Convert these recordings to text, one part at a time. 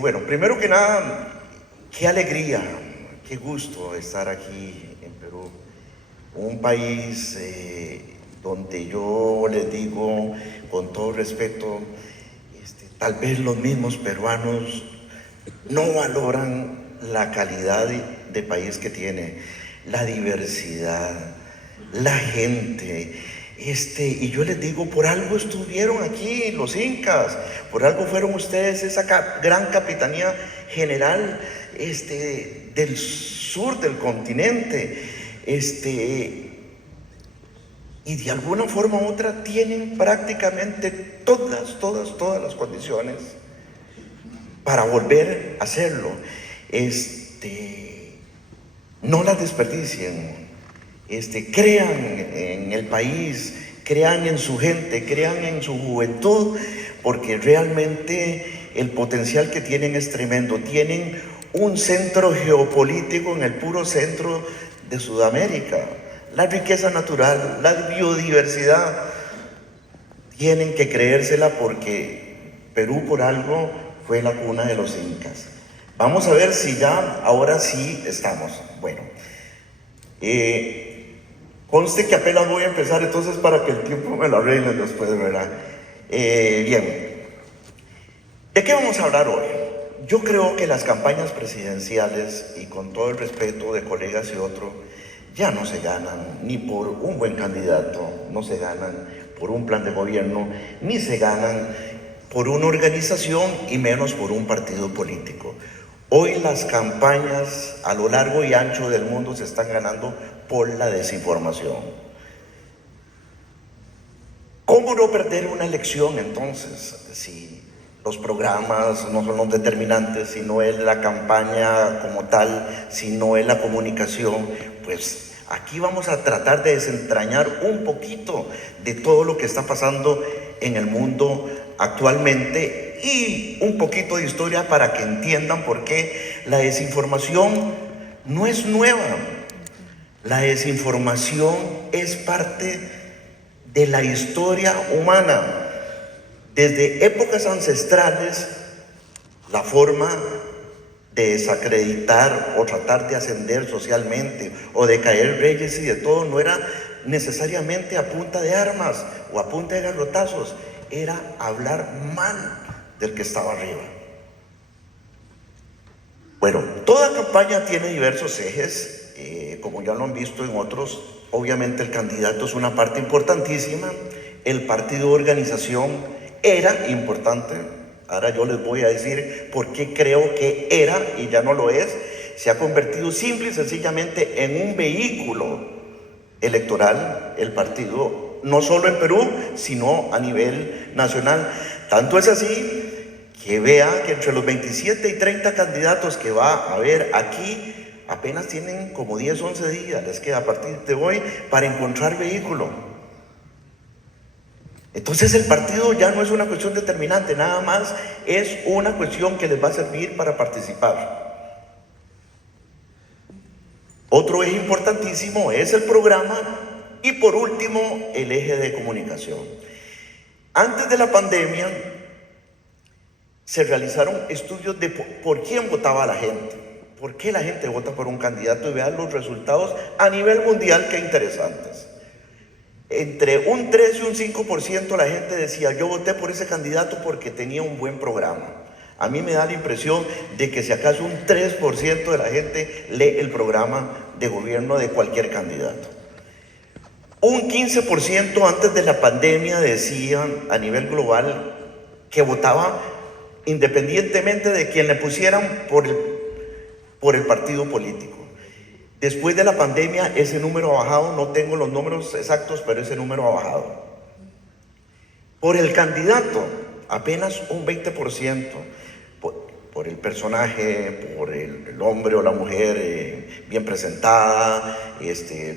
Bueno, primero que nada, qué alegría, qué gusto estar aquí en Perú, un país donde yo les digo con todo respeto, tal vez los mismos peruanos no valoran la calidad de país que tiene, la diversidad, la gente. Y yo les digo, por algo estuvieron aquí los incas, por algo fueron ustedes esa gran capitanía general del sur del continente. Y de alguna forma u otra tienen prácticamente todas las condiciones para volver a hacerlo. No las desperdicien. Crean en el país, crean en su gente, crean en su juventud, porque realmente el potencial que tienen es tremendo. Tienen un centro geopolítico en el puro centro de Sudamérica. La riqueza natural, la biodiversidad, tienen que creérsela porque Perú por algo fue la cuna de los incas. Vamos a ver si ya, ahora sí estamos. Bueno, conste que apenas voy a empezar, entonces para que el tiempo me lo arreglen después, ¿verdad? Bien, ¿de qué vamos a hablar hoy? Yo creo que las campañas presidenciales, y con todo el respeto de colegas y otros, ya no se ganan ni por un buen candidato, no se ganan por un plan de gobierno, ni se ganan por una organización y menos por un partido político. Hoy las campañas a lo largo y ancho del mundo se están ganando por la desinformación. ¿Cómo no perder una elección entonces? Si los programas no son los determinantes, si no es la campaña como tal, si no es la comunicación, pues aquí vamos a tratar de desentrañar un poquito de todo lo que está pasando en el mundo actualmente y un poquito de historia para que entiendan por qué la desinformación no es nueva. La desinformación es parte de la historia humana. Desde épocas ancestrales, la forma de desacreditar o tratar de ascender socialmente o de caer reyes y de todo no era necesariamente a punta de armas o a punta de garrotazos, era hablar mal del que estaba arriba. Bueno, toda campaña tiene diversos ejes, como ya lo han visto en otros. Obviamente el candidato es una parte importantísima, el partido de organización era importante. Ahora yo les voy a decir por qué creo que era y ya no lo es. Se ha convertido simple y sencillamente en un vehículo electoral, el partido, no solo en Perú, sino a nivel nacional. Tanto es así que vea que entre los 27 y 30 candidatos que va a haber aquí, apenas tienen como 10, 11 días, les queda a partir de hoy, para encontrar vehículo. Entonces el partido ya no es una cuestión determinante, nada más es una cuestión que les va a servir para participar. Otro eje importantísimo es el programa y por último el eje de comunicación. Antes de la pandemia se realizaron estudios de por quién votaba la gente, por qué la gente vota por un candidato y vean los resultados a nivel mundial, qué interesantes. Entre un 3 y un 5% la gente decía, yo voté por ese candidato porque tenía un buen programa. A mí me da la impresión de que si acaso un 3% de la gente lee el programa de gobierno de cualquier candidato. Un 15% antes de la pandemia decían a nivel global que votaba independientemente de quien le pusieran por el partido político. Después de la pandemia ese número ha bajado, no tengo los números exactos, pero ese número ha bajado. Por el candidato, apenas un 20%, por el personaje, por el hombre o la mujer bien presentada,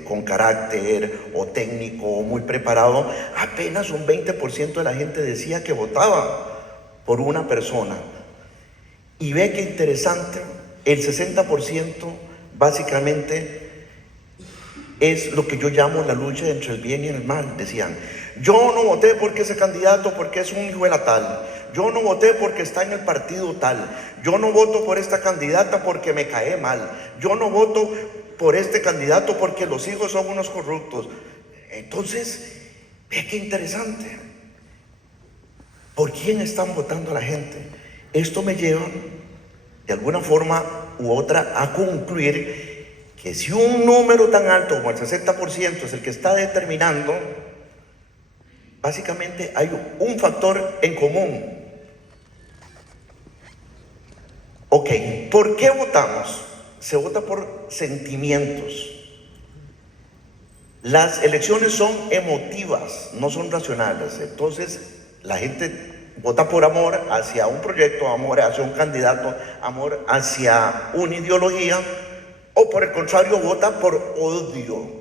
con carácter o técnico o muy preparado, apenas un 20% de la gente decía que votaba por una persona. Y ve que interesante, el 60% básicamente es lo que yo llamo la lucha entre el bien y el mal. Decían, yo no voté porque ese candidato, porque es un hijo de la tal. yo no voté porque está en el partido tal, yo no voto por esta candidata porque me cae mal, yo no voto por este candidato porque los hijos son unos corruptos. Entonces, ve qué interesante. ¿Por quién están votando la gente? Esto me lleva, de alguna forma u otra, a concluir que si un número tan alto como el 60% es el que está determinando, básicamente hay un factor en común. Ok, ¿por qué votamos? Se vota por sentimientos. Las elecciones son emotivas, no son racionales. Entonces, la gente vota por amor hacia un proyecto, amor hacia un candidato, amor hacia una ideología, o por el contrario, vota por odio.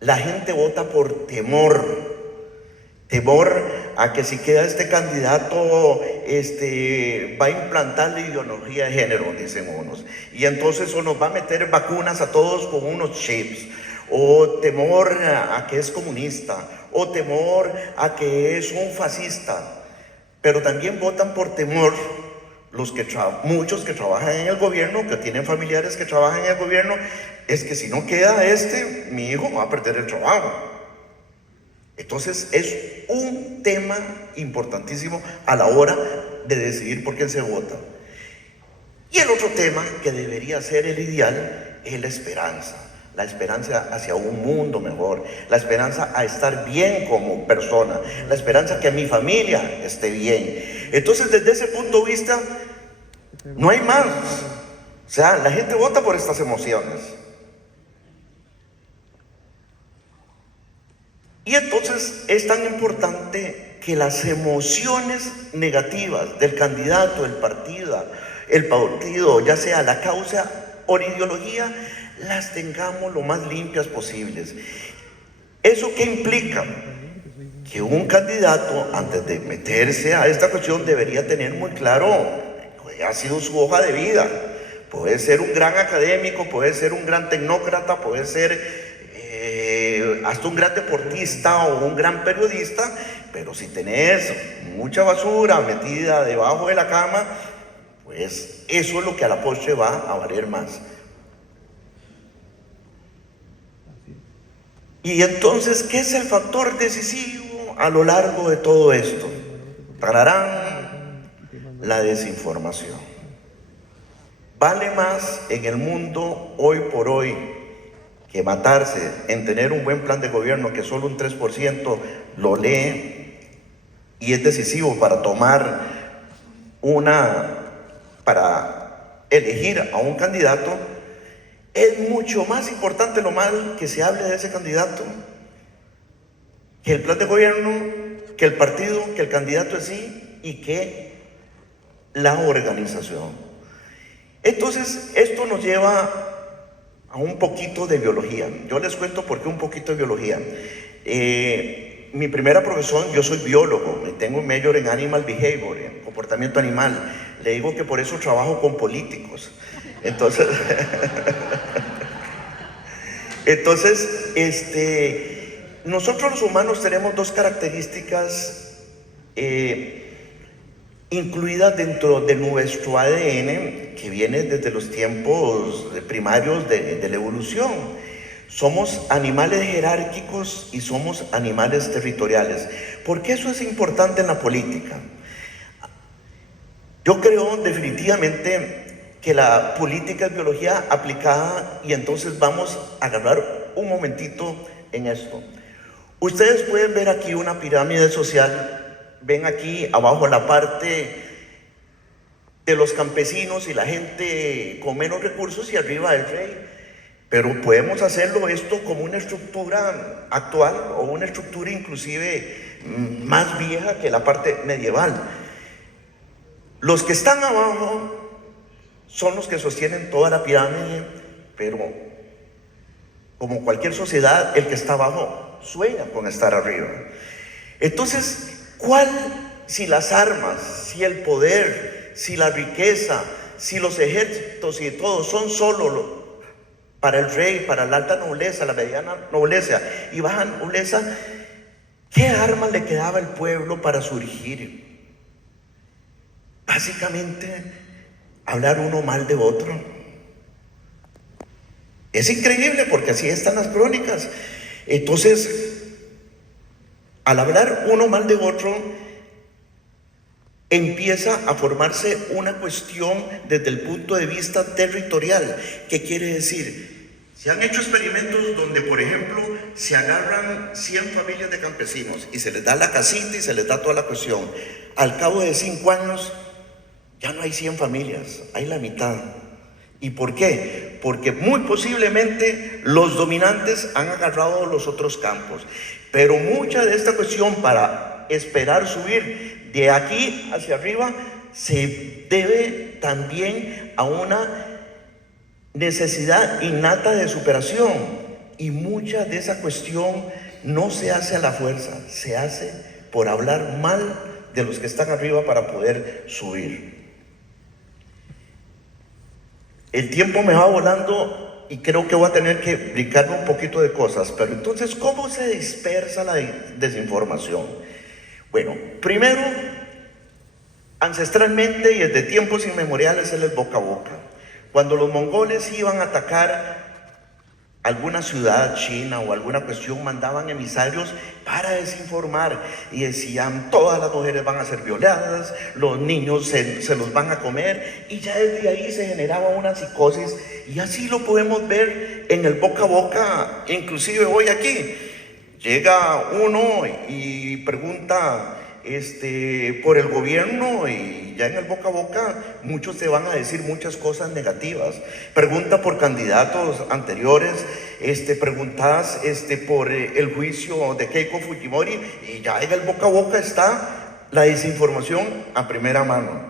La gente vota por temor. Temor a que si queda este candidato, va a implantar la ideología de género, dicen unos. Y entonces o nos va a meter vacunas a todos con unos chips. O temor a que es comunista. O temor a que es un fascista. Pero también votan por temor muchos que trabajan en el gobierno, que tienen familiares que trabajan en el gobierno. Es que si no queda mi hijo va a perder el trabajo. Entonces es un tema importantísimo a la hora de decidir por quién se vota. Y el otro tema que debería ser el ideal es la esperanza hacia un mundo mejor, la esperanza a estar bien como persona, la esperanza que mi familia esté bien. Entonces, desde ese punto de vista, no hay más. O sea, la gente vota por estas emociones. Y entonces es tan importante que las emociones negativas del candidato, del partido, ya sea la causa o la ideología, las tengamos lo más limpias posibles. ¿Eso qué implica? Que un candidato, antes de meterse a esta cuestión, debería tener muy claro cuál ha sido su hoja de vida. Puede ser un gran académico, puede ser un gran tecnócrata, puede ser hasta un gran deportista o un gran periodista, pero si tenés mucha basura metida debajo de la cama, pues eso es lo que a la postre va a valer más. Y entonces, ¿qué es el factor decisivo a lo largo de todo esto? Tararán, la desinformación. Vale más en el mundo hoy por hoy que matarse en tener un buen plan de gobierno que solo un 3% lo lee y es decisivo para para elegir a un candidato. Es mucho más importante lo mal que se hable de ese candidato que el plan de gobierno, que el partido, que el candidato en sí y que la organización. Entonces, esto nos lleva a un poquito de biología. Yo les cuento por qué un poquito de biología. Mi primera profesión, yo soy biólogo, tengo un major en Animal Behavior, en comportamiento animal. Le digo que por eso trabajo con políticos. Entonces, nosotros los humanos tenemos dos características incluidas dentro de nuestro ADN, que viene desde los tiempos primarios de la evolución. Somos animales jerárquicos y somos animales territoriales. ¿Por qué eso es importante en la política? Yo creo definitivamente que la política es biología aplicada, y entonces vamos a agarrar un momentito en esto. Ustedes pueden ver aquí una pirámide social. Ven aquí abajo la parte de los campesinos y la gente con menos recursos, y arriba el rey. Pero podemos hacerlo esto como una estructura actual o una estructura inclusive más vieja que la parte medieval. Los que están abajo son los que sostienen toda la pirámide, pero como cualquier sociedad, el que está abajo sueña con estar arriba. Entonces, si las armas, si el poder, si la riqueza, si los ejércitos y todo son solo para el rey, para la alta nobleza, la mediana nobleza y baja nobleza, ¿Qué arma le quedaba al pueblo para surgir? Básicamente, hablar uno mal de otro. Es increíble porque así están las crónicas. Entonces, al hablar uno mal de otro, empieza a formarse una cuestión desde el punto de vista territorial. ¿Qué quiere decir? Se han hecho experimentos donde, por ejemplo, se agarran 100 familias de campesinos y se les da la casita y se les da toda la cuestión. Al cabo de 5 años, ya no hay 100 familias, hay la mitad. ¿Y por qué? Porque muy posiblemente los dominantes han agarrado los otros campos. Pero mucha de esta cuestión para esperar subir de aquí hacia arriba se debe también a una necesidad innata de superación. Y mucha de esa cuestión no se hace a la fuerza, se hace por hablar mal de los que están arriba para poder subir. El tiempo me va volando y creo que voy a tener que explicarme un poquito de cosas, pero entonces, ¿cómo se dispersa la desinformación? Bueno, primero, ancestralmente y desde tiempos inmemoriales es el boca a boca. Cuando los mongoles iban a atacar alguna ciudad china o alguna cuestión, mandaban emisarios para desinformar y decían: todas las mujeres van a ser violadas, los niños se los van a comer, y ya desde ahí se generaba una psicosis, y así lo podemos ver en el boca a boca. Inclusive hoy aquí llega uno y pregunta por el gobierno, y ya en el boca a boca muchos te van a decir muchas cosas negativas. Pregunta por candidatos anteriores, preguntas por el juicio de Keiko Fujimori, y ya en el boca a boca está la desinformación a primera mano.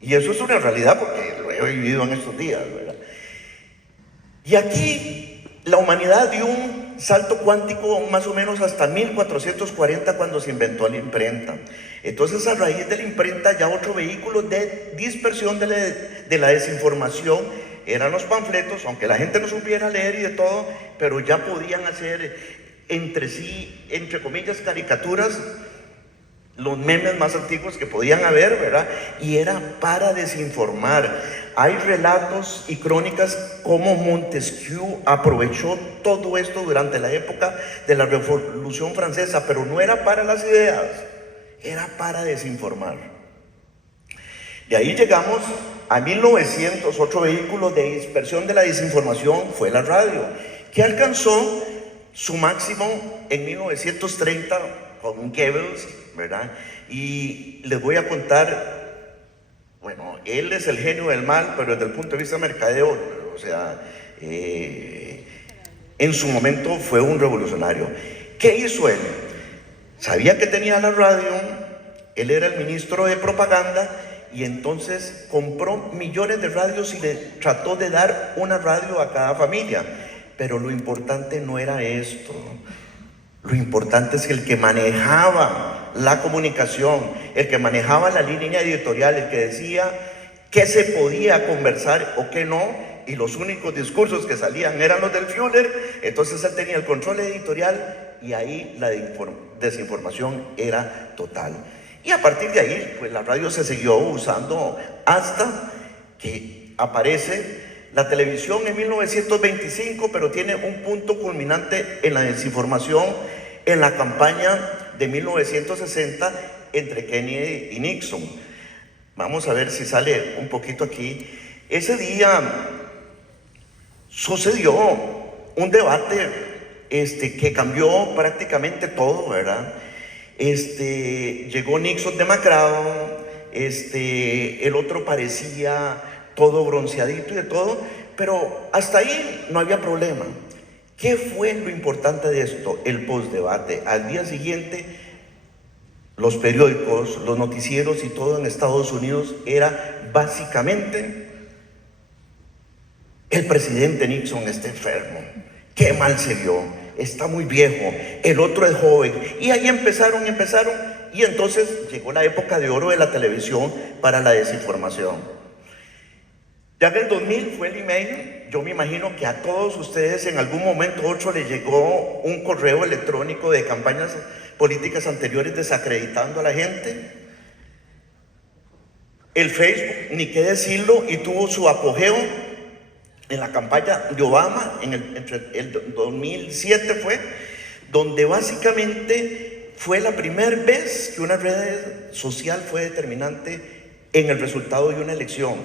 Y eso es una realidad porque lo he vivido en estos días, ¿verdad? Y aquí la humanidad dio un salto cuántico más o menos hasta 1440, cuando se inventó la imprenta. Entonces, a raíz de la imprenta, ya otro vehículo de dispersión de la desinformación eran los panfletos, aunque la gente no supiera leer y de todo, pero ya podían hacer entre sí, entre comillas, caricaturas, los memes más antiguos que podían haber, ¿verdad? Y era para desinformar. Hay relatos y crónicas como Montesquieu aprovechó todo esto durante la época de la Revolución Francesa, pero no era para las ideas, era para desinformar. De ahí llegamos a 1900, otro vehículo de dispersión de la desinformación fue la radio, que alcanzó su máximo en 1930 con Goebbels, ¿verdad? Y les voy a contar, bueno, él es el genio del mal, pero desde el punto de vista mercadeo, o sea, en su momento fue un revolucionario. ¿Qué hizo él? Sabía que tenía la radio, él era el ministro de propaganda, y entonces compró millones de radios y le trató de dar una radio a cada familia. Pero lo importante no era esto. Lo importante es que el que manejaba la comunicación, el que manejaba la línea editorial, el que decía qué se podía conversar o qué no, y los únicos discursos que salían eran los del Führer, entonces él tenía el control editorial, y ahí la desinformación era total. Y a partir de ahí, pues la radio se siguió usando hasta que aparece la televisión en 1925, pero tiene un punto culminante en la desinformación en la campaña de 1960 entre Kennedy y Nixon. Vamos a ver si sale un poquito aquí. Ese día sucedió un debate que cambió prácticamente todo, ¿verdad? Llegó Nixon demacrado, el otro parecía todo bronceadito y de todo, pero hasta ahí no había problema. ¿Qué fue lo importante de esto? El postdebate. Al día siguiente, los periódicos, los noticieros y todo en Estados Unidos era básicamente: el presidente Nixon está enfermo, qué mal se vio, está muy viejo, el otro es joven. Y ahí empezaron, y entonces llegó la época de oro de la televisión para la desinformación. Ya en el 2000 fue el email. Yo me imagino que a todos ustedes en algún momento u otro les llegó un correo electrónico de campañas políticas anteriores desacreditando a la gente. El Facebook, ni qué decirlo, y tuvo su apogeo en la campaña de Obama, entre el 2007 fue, donde básicamente fue la primera vez que una red social fue determinante en el resultado de una elección.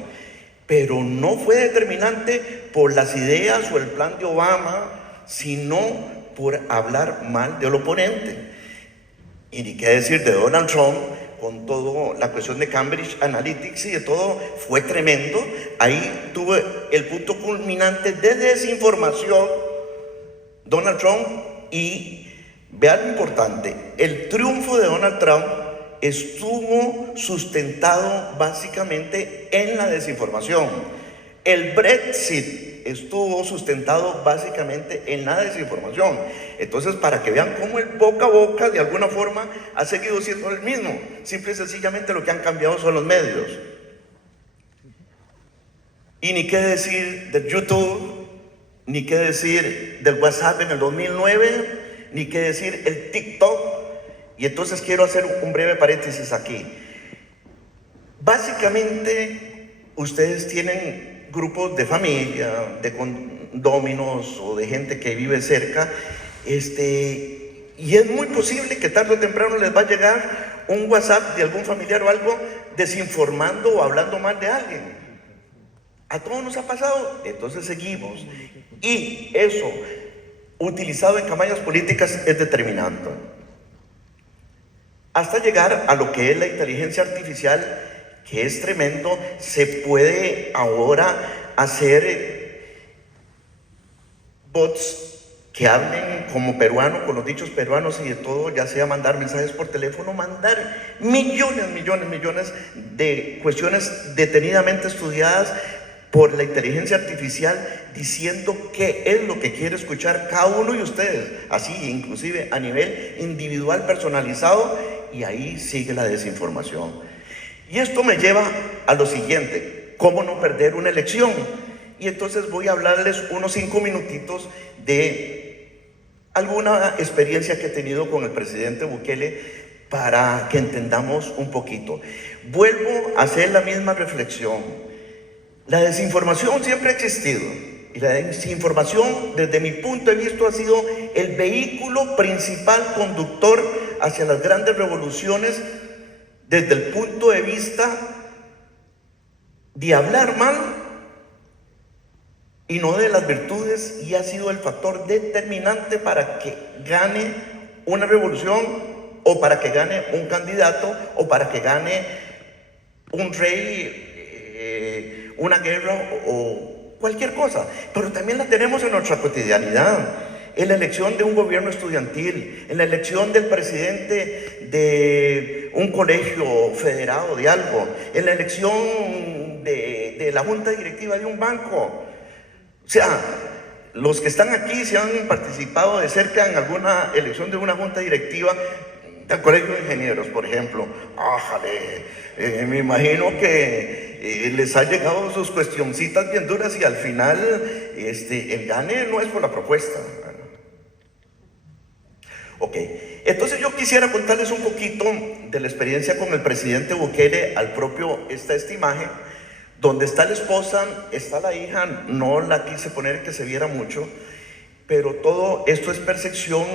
Pero no fue determinante por las ideas o el plan de Obama, sino por hablar mal del oponente. Y ni qué decir de Donald Trump, con toda la cuestión de Cambridge Analytics y de todo, fue tremendo. Ahí tuvo el punto culminante de desinformación, Donald Trump. Y vean lo importante, el triunfo de Donald Trump estuvo sustentado básicamente en la desinformación. El Brexit estuvo sustentado básicamente en la desinformación. Entonces, para que vean cómo el boca a boca de alguna forma ha seguido siendo el mismo, simple y sencillamente lo que han cambiado son los medios. Y ni qué decir del YouTube, ni qué decir del WhatsApp en el 2009, ni qué decir el TikTok. Y entonces quiero hacer un breve paréntesis aquí. Básicamente, ustedes tienen grupos de familia, de condóminos o de gente que vive cerca, y es muy posible que tarde o temprano les va a llegar un WhatsApp de algún familiar o algo desinformando o hablando mal de alguien. A todos nos ha pasado, entonces seguimos. Y eso, utilizado en campañas políticas, es determinante. Hasta llegar a lo que es la inteligencia artificial, que es tremendo. Se puede ahora hacer bots que hablen como peruano, con los dichos peruanos y de todo, ya sea mandar mensajes por teléfono, mandar millones de cuestiones detenidamente estudiadas por la inteligencia artificial, diciendo qué es lo que quiere escuchar cada uno de ustedes, así inclusive a nivel individual, personalizado, y ahí sigue la desinformación. Y esto me lleva a lo siguiente: ¿cómo no perder una elección? Y entonces voy a hablarles unos 5 minutitos de alguna experiencia que he tenido con el presidente Bukele para que entendamos un poquito. Vuelvo a hacer la misma reflexión. La desinformación siempre ha existido, y la desinformación, desde mi punto de vista, ha sido el vehículo principal conductor hacia las grandes revoluciones, desde el punto de vista de hablar mal y no de las virtudes, y ha sido el factor determinante para que gane una revolución, o para que gane un candidato, o para que gane un rey, una guerra o cualquier cosa. Pero también la tenemos en nuestra cotidianidad, en la elección de un gobierno estudiantil, en la elección del presidente de un colegio federado de algo, en la elección de la junta directiva de un banco. O sea, los que están aquí, si han participado de cerca en alguna elección de una junta directiva del colegio de ingenieros, por ejemplo, me imagino que les ha llegado sus cuestioncitas bien duras, y al final el gane no es por la propuesta. Ok, entonces yo quisiera contarles un poquito de la experiencia con el presidente Bukele. Al propio está esta imagen, donde está la esposa, está la hija. No la quise poner que se viera mucho, pero todo esto es percepción,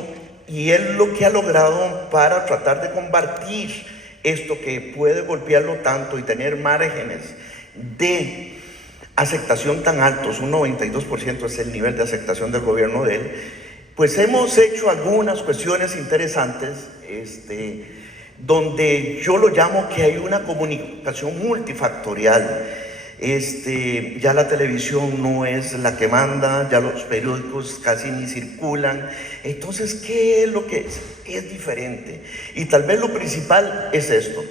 y él lo que ha logrado para tratar de combatir esto que puede golpearlo tanto y tener márgenes de aceptación tan altos, un 92% es el nivel de aceptación del gobierno de él. Pues hemos hecho algunas cuestiones interesantes, donde yo lo llamo que hay una comunicación multifactorial. Ya la televisión no es la que manda, ya los periódicos casi ni circulan. Entonces, ¿qué es lo que es? Es diferente. Y tal vez lo principal es esto.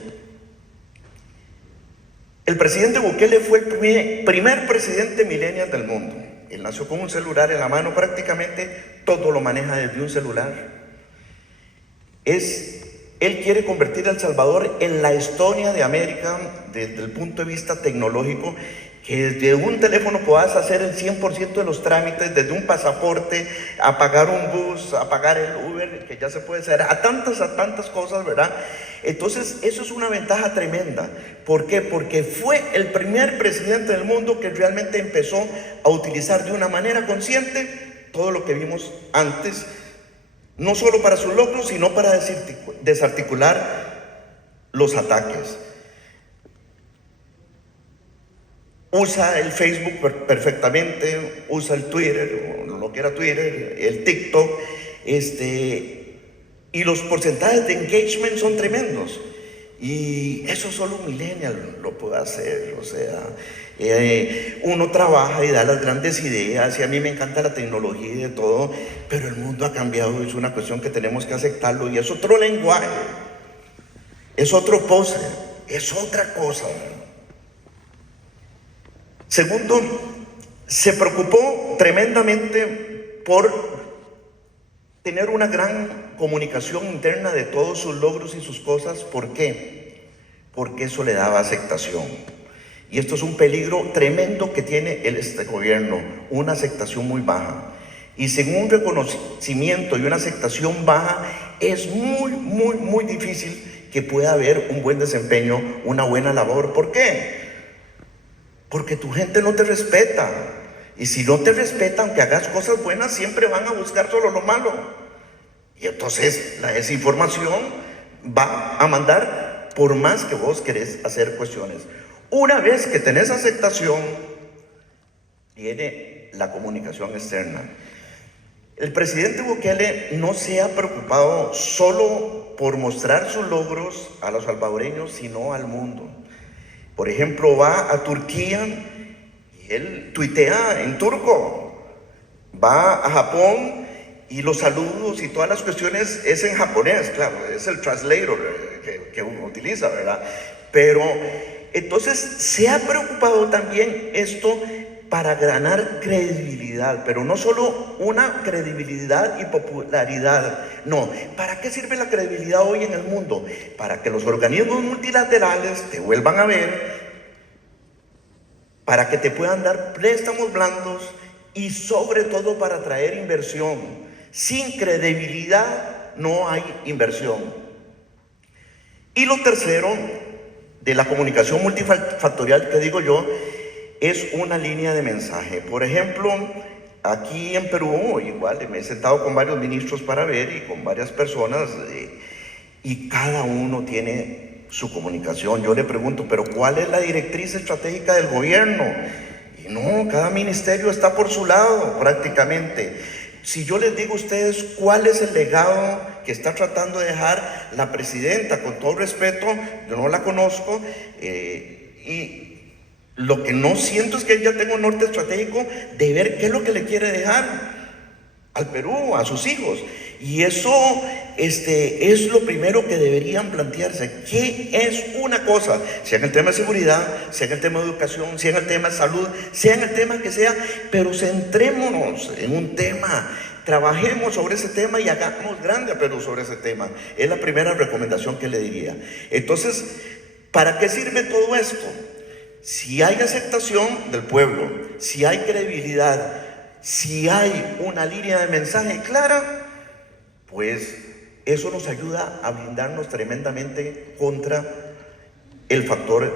El presidente Bukele fue el primer presidente millennial del mundo. Él nació con un celular en la mano, prácticamente todo lo maneja desde un celular. Él quiere convertir a El Salvador en la Estonia de América desde el punto de vista tecnológico, que desde un teléfono puedas hacer el 100% de los trámites, desde un pasaporte, a pagar un bus, a pagar el Uber, que ya se puede hacer, a tantas cosas, ¿verdad? Entonces, eso es una ventaja tremenda. ¿Por qué? Porque fue el primer presidente del mundo que realmente empezó a utilizar de una manera consciente todo lo que vimos antes, no solo para sus logros, sino para desarticular los ataques. Usa el Facebook perfectamente, usa el Twitter, o lo que era Twitter, el TikTok, y los porcentajes de engagement son tremendos. Y eso solo un millennial lo puede hacer. O sea, uno trabaja y da las grandes ideas, y a mí me encanta la tecnología y de todo, pero el mundo ha cambiado, es una cuestión que tenemos que aceptarlo, y es otro lenguaje, es otro pose, es otra cosa. Segundo, se preocupó tremendamente por tener una gran comunicación interna de todos sus logros y sus cosas. ¿Por qué? Porque eso le daba aceptación. Y esto es un peligro tremendo que tiene este gobierno, una aceptación muy baja. Y sin un reconocimiento y una aceptación baja, es muy difícil que pueda haber un buen desempeño, una buena labor. ¿Por qué? Porque tu gente no te respeta. Y si no te respeta, aunque hagas cosas buenas, siempre van a buscar solo lo malo. Y entonces la desinformación va a mandar por más que vos querés hacer cuestiones. Una vez que tenés aceptación, viene la comunicación externa. El presidente Bukele no se ha preocupado solo por mostrar sus logros a los salvadoreños, sino al mundo. Por ejemplo, va a Turquía y él tuitea en turco. Va a Japón y los saludos y todas las cuestiones es en japonés, claro, es el translator que uno utiliza, ¿verdad? Pero entonces se ha preocupado también esto para ganar credibilidad, pero no solo una credibilidad y popularidad, no. ¿Para qué sirve la credibilidad hoy en el mundo? Para que los organismos multilaterales te vuelvan a ver, para que te puedan dar préstamos blandos y sobre todo para atraer inversión. Sin credibilidad no hay inversión. Y lo tercero, de la comunicación multifactorial que digo yo, es una línea de mensaje. Por ejemplo, aquí en Perú, igual me he sentado con varios ministros para ver y con varias personas, y cada uno tiene su comunicación. Yo le pregunto, ¿pero cuál es la directriz estratégica del gobierno? Y no, cada ministerio está por su lado prácticamente. Si yo les digo a ustedes cuál es el legado que está tratando de dejar la presidenta, con todo respeto, yo no la conozco, y lo que no siento es que ella tenga un norte estratégico de ver qué es lo que le quiere dejar al Perú, a sus hijos. Y eso es lo primero que deberían plantearse. ¿Qué es una cosa? Sea en el tema de seguridad, sea en el tema de educación, sea en el tema de salud, sea en el tema que sea, pero centrémonos en un tema. Trabajemos sobre ese tema y hagamos grande a Perú sobre ese tema. Es la primera recomendación que le diría. Entonces, ¿para qué sirve todo esto? Si hay aceptación del pueblo, si hay credibilidad, si hay una línea de mensaje clara, pues eso nos ayuda a blindarnos tremendamente contra el factor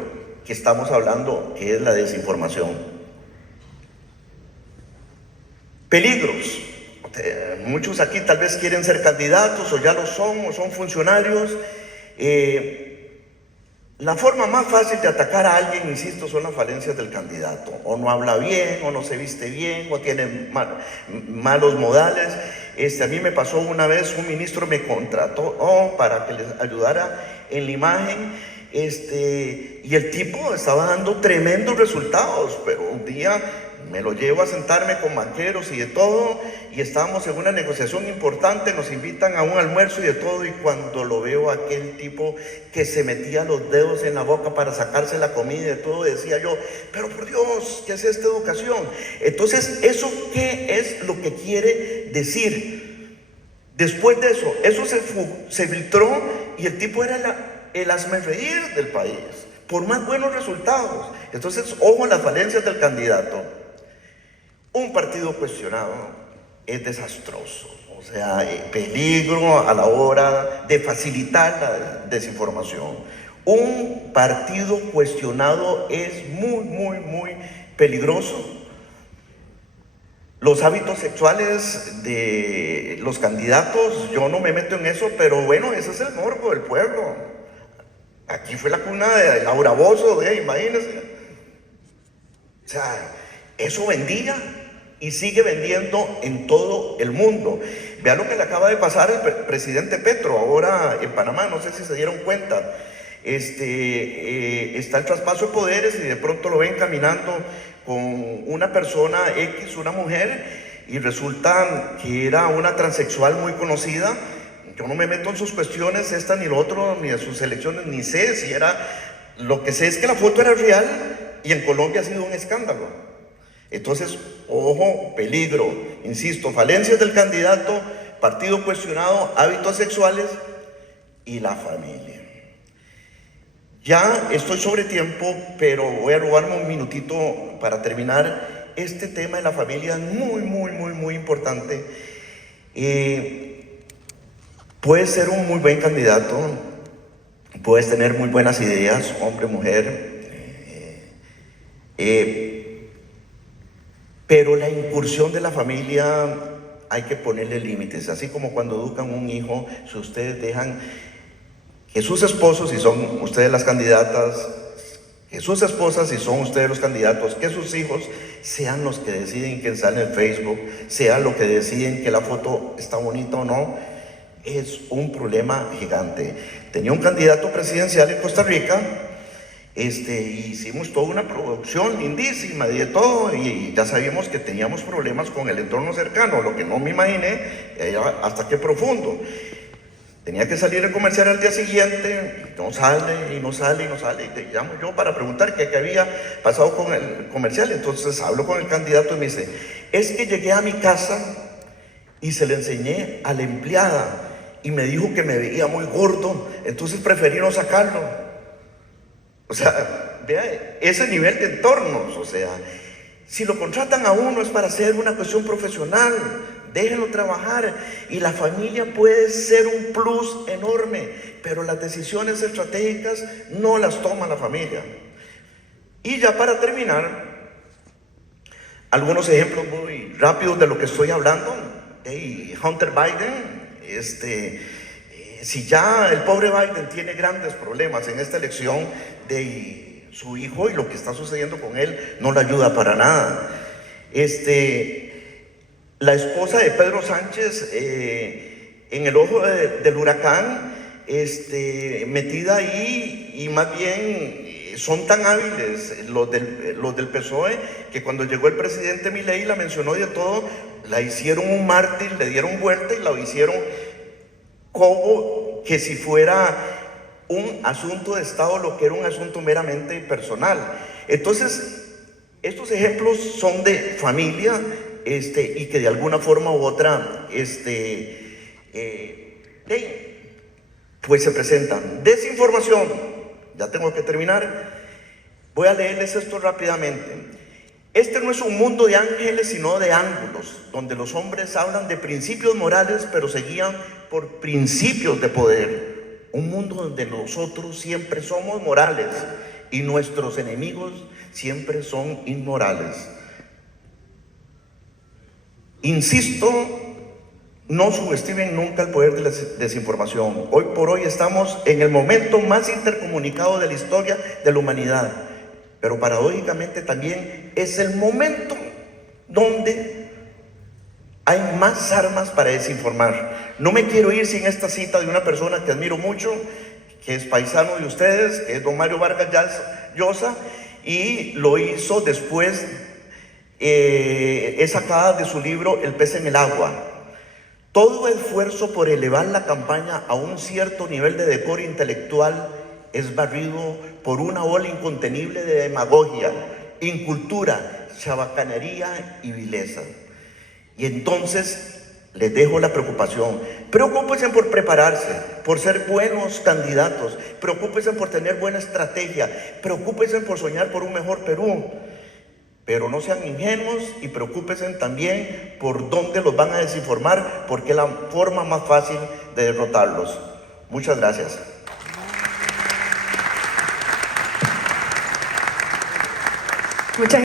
que estamos hablando, que es la desinformación. Peligros. Muchos aquí tal vez quieren ser candidatos o ya lo son o son funcionarios. La forma más fácil de atacar a alguien, insisto, son las falencias del candidato. O no habla bien, o no se viste bien, o tiene malos modales. A mí me pasó una vez, un ministro me contrató para que les ayudara en la imagen, y el tipo estaba dando tremendos resultados, pero un día me lo llevo a sentarme con banqueros y de todo, y estábamos en una negociación importante, nos invitan a un almuerzo y de todo, y cuando lo veo aquel tipo que se metía los dedos en la boca para sacarse la comida y de todo, decía yo, pero por Dios, ¿qué es esta educación? Entonces, ¿eso qué es lo que quiere decir? Después de eso se filtró y el tipo era el hazme reír del país. por más buenos resultados. Entonces, ojo a las falencias del candidato. Un partido cuestionado es desastroso, o sea, peligro a la hora de facilitar la desinformación. Un partido cuestionado es muy peligroso. Los hábitos sexuales de los candidatos, yo no me meto en eso, pero bueno, ese es el morbo del pueblo. Aquí fue la cuna de Laura Bozzo, imagínense. O sea, eso vendía y sigue vendiendo en todo el mundo. Vean lo que le acaba de pasar al presidente Petro ahora en Panamá, no sé si se dieron cuenta. Está el traspaso de poderes y de pronto lo ven caminando con una persona X, una mujer, y resulta que era una transexual muy conocida. Yo no me meto en sus cuestiones, esta ni lo otro, ni en sus elecciones, ni sé si era. Lo que sé es que la foto era real y en Colombia ha sido un escándalo. Entonces, ojo, peligro, insisto, falencias del candidato, partido cuestionado, hábitos sexuales y la familia. Ya estoy sobre tiempo, pero voy a robarme un minutito para terminar. Este tema de la familia es muy importante. Puedes ser un muy buen candidato, puedes tener muy buenas ideas, hombre, mujer, pero la incursión de la familia hay que ponerle límites. Así como cuando educan un hijo, si ustedes dejan que sus esposos, si son ustedes las candidatas, que sus esposas, si son ustedes los candidatos, que sus hijos sean los que deciden quién sale en Facebook, sean los que deciden que la foto está bonita o no, es un problema gigante. Tenía un candidato presidencial en Costa Rica, hicimos toda una producción lindísima y de todo, y ya sabíamos que teníamos problemas con el entorno cercano, lo que no me imaginé hasta qué profundo. Tenía que salir el comercial al día siguiente, no sale, y te llamo yo para preguntar qué había pasado con el comercial. Entonces hablo con el candidato y me dice, es que llegué a mi casa y se le enseñé a la empleada y me dijo que me veía muy gordo, entonces preferí no sacarlo. O sea, vea ese nivel de entornos. O sea, si lo contratan a uno es para hacer una cuestión profesional, déjenlo trabajar, y la familia puede ser un plus enorme, pero las decisiones estratégicas no las toma la familia. Y ya para terminar, algunos ejemplos muy rápidos de lo que estoy hablando. Hunter Biden, si ya el pobre Biden tiene grandes problemas en esta elección, su hijo y lo que está sucediendo con él no le ayuda para nada. La esposa de Pedro Sánchez, en el ojo del huracán, metida ahí, y más bien son tan hábiles los del PSOE, que cuando llegó el presidente Milei la mencionó y de todo, la hicieron un mártir, le dieron vuelta y la hicieron como que si fuera un asunto de Estado, lo que era un asunto meramente personal. Entonces, estos ejemplos son de familia, y que de alguna forma u otra, pues se presentan. Desinformación, ya tengo que terminar. Voy a leerles esto rápidamente. Este no es un mundo de ángeles, sino de ángulos, donde los hombres hablan de principios morales, pero se guían por principios de poder. Un mundo donde nosotros siempre somos morales y nuestros enemigos siempre son inmorales. Insisto, no subestimen nunca el poder de la desinformación. Hoy por hoy estamos en el momento más intercomunicado de la historia de la humanidad, pero paradójicamente también es el momento donde hay más armas para desinformar. No me quiero ir sin esta cita de una persona que admiro mucho, que es paisano de ustedes, que es don Mario Vargas Llosa, y lo hizo después, es sacada de su libro El pez en el agua. Todo esfuerzo por elevar la campaña a un cierto nivel de decoro intelectual es barrido por una ola incontenible de demagogia, incultura, chabacanería y vileza. Y entonces les dejo la preocupación. Preocúpense por prepararse, por ser buenos candidatos. Preocúpense por tener buena estrategia. Preocúpense por soñar por un mejor Perú. Pero no sean ingenuos y preocúpense también por dónde los van a desinformar, porque es la forma más fácil de derrotarlos. Muchas gracias. Muchas